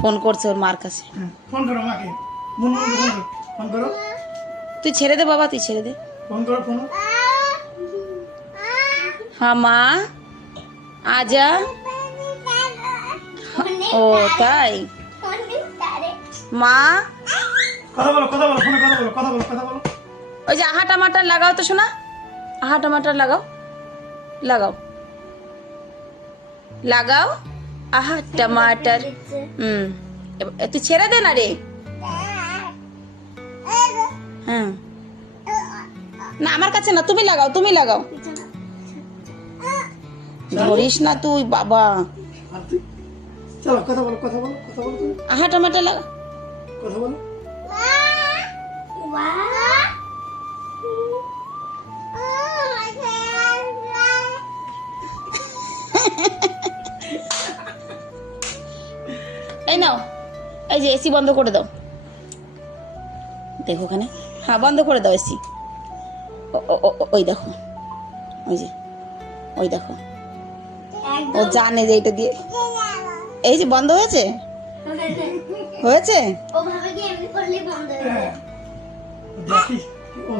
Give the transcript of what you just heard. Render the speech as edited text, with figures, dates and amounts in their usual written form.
Phone করছে ওর মার কাছে। ফোন করো মাকে। মুনমুনকে ফোন করো। ফোন করো। তুই ছেড়ে দে বাবা, তুই ছেড়ে দে। ফোন করো ফোন। হ্যাঁ মা, আজা। ও তাই মা, কথা বলো কথা বলো ফোনে কথা বলো কথা বলো কথা বলো। ওই যে আহা টমাটার লাগাও তো শোনা, আহা টমাটার লাগাও, লাগাও লাগাও আহা টমাটার। তুই ছেড়ে দে না রে। হ্যাঁ না আমার কাছে না, তুমি লাগাও, তুমি লাগাও। ধরিস না তুই বাবা। আর তুই চলো কথা বলো কথা বলো কথা বলো তুমি। আহা টমাটার লাগা। কথা বলো। এই নাও, এই যে এসি বন্ধ করে দাও। দেখো ওখানে, হ্যাঁ বন্ধ করে দাও এসি। ওই দেখো, ওই যে ওই দেখো, ও জানে যে এটা দিয়ে। এই যে বন্ধ হয়েছে, হয়েছে। দেখি ও